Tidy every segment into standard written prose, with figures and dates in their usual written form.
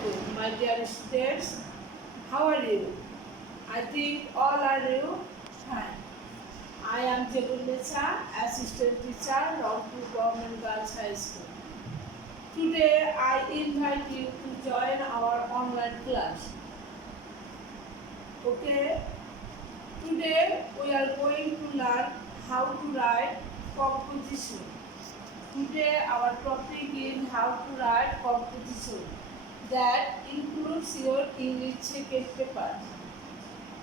Assalamualaikum, my dear students. How are you? I think all are you fine. I am Jebulnisa, assistant teacher, Rangpur Government Girls High School. Today I invite you to join our online class. Okay? Today we are going to learn how to write composition. Today our topic is how to write composition. That includes your English second paper,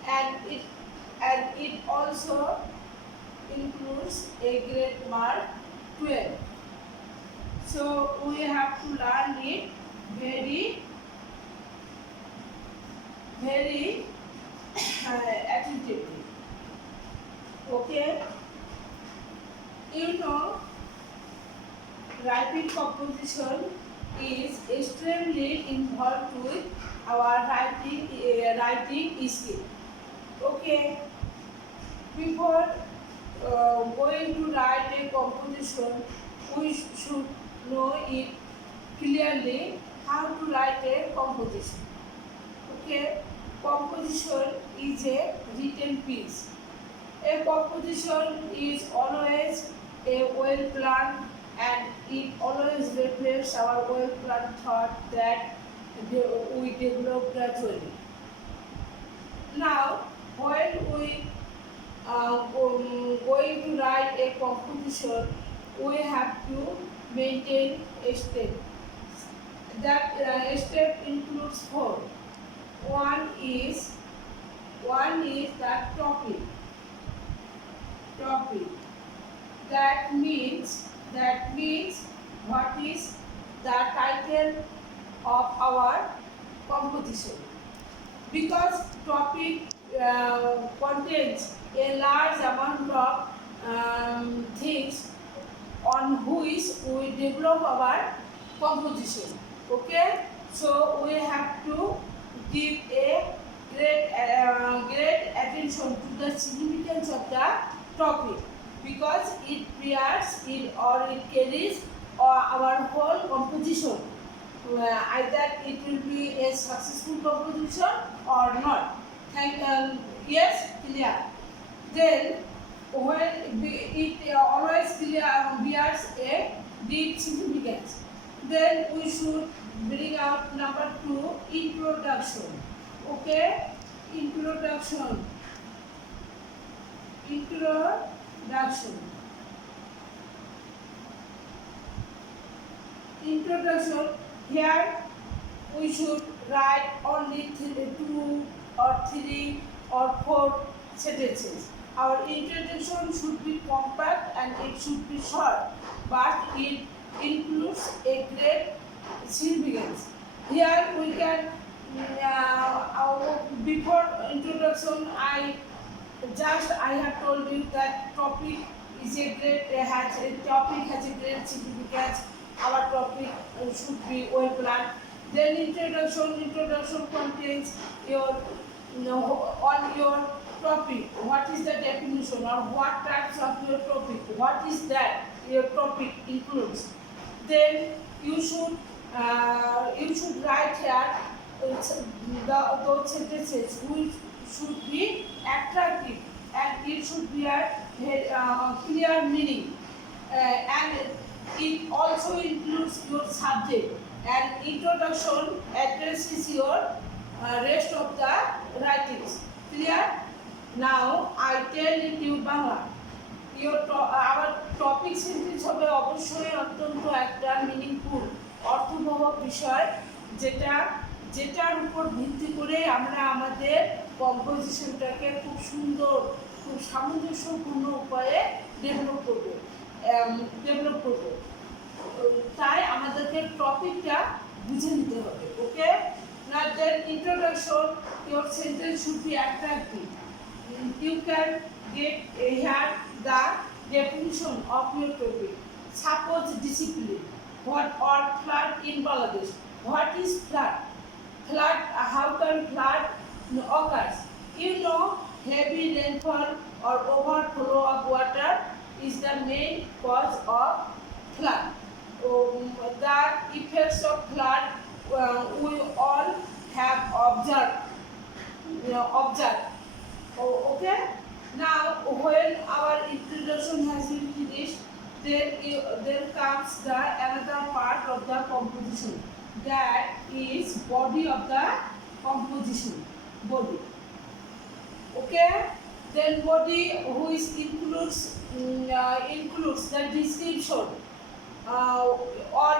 and it also includes a grade mark 12. So we have to learn it very attentively. Okay, you know, writing composition is extremely involved with our writing skill. Okay, before going to write a composition, we should know it clearly how to write a composition. Okay, composition is a written piece. A composition is always a well planned, and it always reflects our well planned thought that we develop gradually. Now, when we going to write a composition, we have to maintain a step. That step includes four. One is that topic. That means what is the title of our composition, because topic contains a large amount of things on which we develop our composition. Okay, so we have to give a great attention to the significance of the topic, because it creates it or it carries our whole composition. Either it will be a successful composition or not. Yes, clear. Then when it always bears a deep significance, then we should bring out number 2, introduction. Okay, introduction. Introduction. Here we should write only 2 or 3 or 4 sentences. Our introduction should be compact and it should be short, but it includes a great significance. Here we can, before introduction, I have told you that topic has a great significance. Our topic should be well planned. Then introduction contains your on your topic. What is the definition, or what types of your topic? What is that your topic includes? Then you should write here those sentences which should be attractive, and it should be a clear meaning, and it also includes your subject, and introduction addresses your rest of the writings. Clear? Now I tell it you Bangla. our topic sentence হবে অবশ্যই অত্যন্ত একটা meaningful অর্থবহ বিষয়, যেটার উপর ভিত্তি করে আমরা আমাদের কম্পোজিশনটাকে খুব সুন্দর, খুব সামঞ্জস্যপূর্ণ উপায়ে ডেভেলপ করব। তাই আমাদেরকে টপিকটা বুঝে নিতে হবে। ওকে, না দেন introduction, your sentence should be attractive. You can get here the definition of your topic. Suppose discipline. What or flood in Bangladesh? What is flood? How can flood occurs? You know, heavy rainfall or overflow of water is the main cause of flood. The effects of flood we all observe. Okay. Now, when our introduction has been finished, then comes the another part of the composition. That is body of the composition. Body. Okay. Then body which includes the description or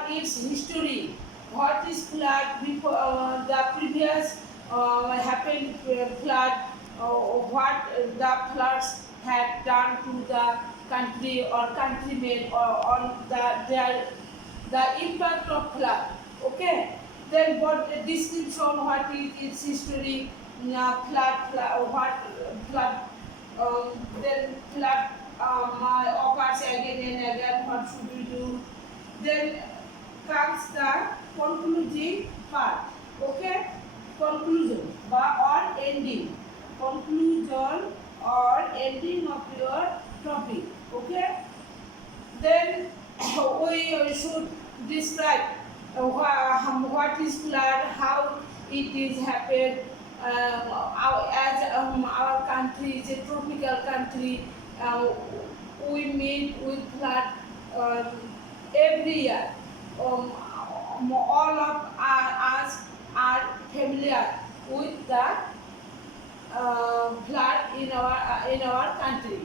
its history. What is flood before the previous happened flood? What the floods had done to the country or countrymen or on the impact of flood. Okay. Then what description? What is its history? What flood? Then flood occurs again and again. What should we do? Then comes the concluding part. Okay. Conclusion or ending. Conclusion or ending of your topic. Okay. Then we should describe what is flood, how it is happened. As our country is a tropical country, we meet with flood every year. All of us are familiar with the flood in our country.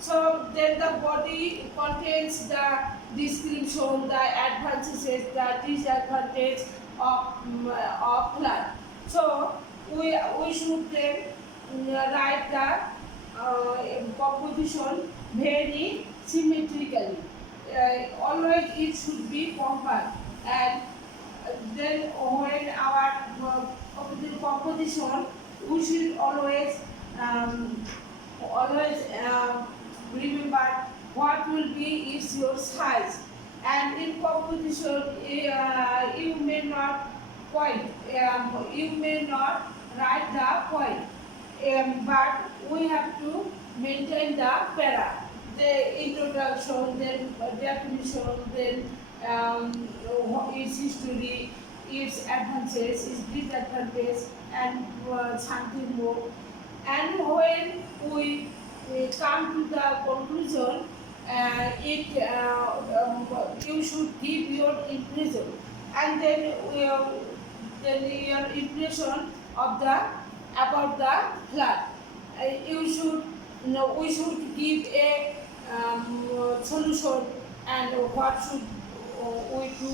So then the body contains the description, the advantages, the disadvantages of flood. So we should then write the composition very symmetrically. Always it should be compact, and then when our composition, we should always remember what will be is your size. And in composition, you may not point, you may not write the point, but we have to maintain the para, the introduction, then definition, then its history, its advantages, its disadvantages, and something more. And when we come to the conclusion, you should give your impression, and then your impression of about the flood. We should give a solution, and what should we do,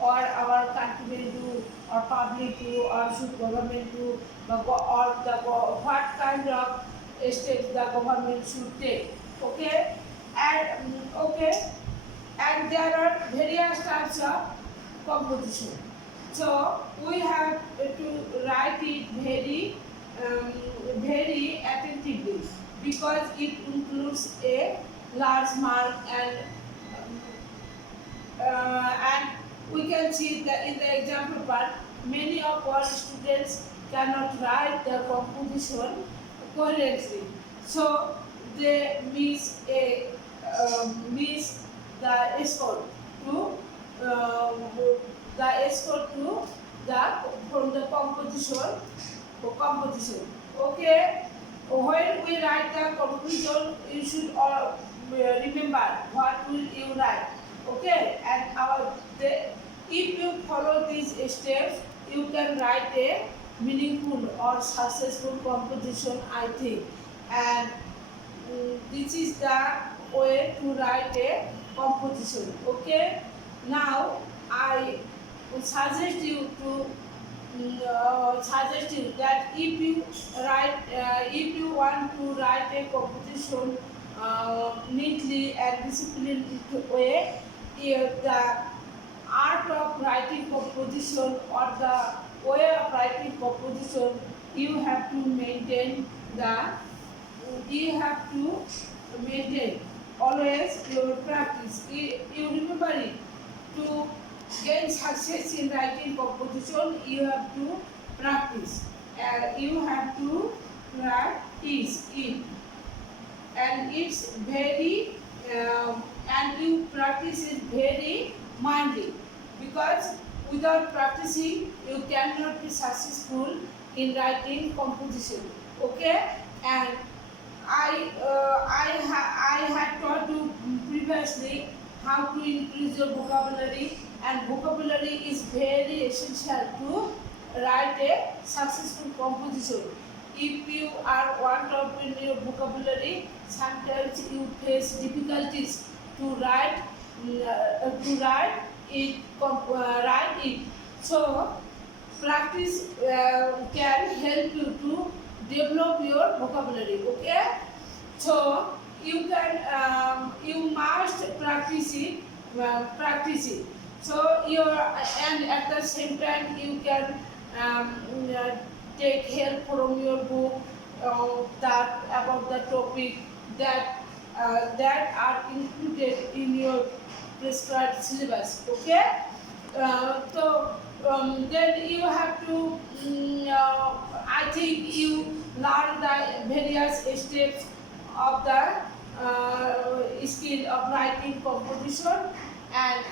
or our country do, or public do, or should government do, what kind of steps the government should take. Okay. And there are various types of composition. So we have to write it very attentively, because it includes a large mark, and we can see that in the example part, many of our students cannot write the composition correctly, so they miss the escort to from the composition. Okay. When we write the conclusion, you should all remember what will you write. Okay. And if you follow these steps, you can write a meaningful or successful composition, I think. And this is the way to write a composition. Okay. Now I suggest you that if you want to write a composition neatly and disciplined way, the art of writing composition or the way of writing composition, you have to maintain always your practice. You remember it. To gain success in writing composition, you have to practice. You have to practice it, and it's very and you practice it very mindfully, because without practicing, you cannot be successful in writing composition. Okay, and I had taught you previously how to increase your vocabulary, and vocabulary is very essential to write a successful composition. If you are want of in your vocabulary, sometimes you face difficulties to write it, write it. So practice can help you to develop your vocabulary. Okay, so you must practice it. So and at the same time you can um, uh, take help from your book that about the topic that are included in your prescribed syllabus. Okay, then you have to I think you learn the various steps of the skill of writing composition, and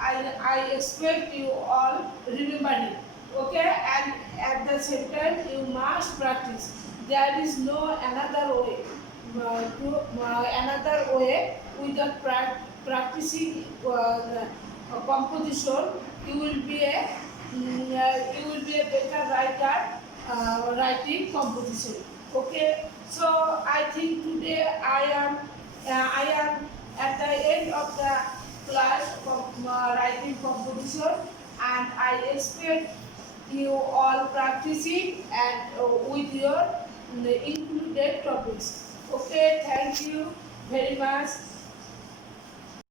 I expect you all remember it. Okay, and at the same time you must practice. There is no another way another way without practicing composition. You will be a better writer writing composition. Okay, so I think today I am at the end of the class of writing composition, and I expect you all practicing and with your included topics. Okay, thank you very much.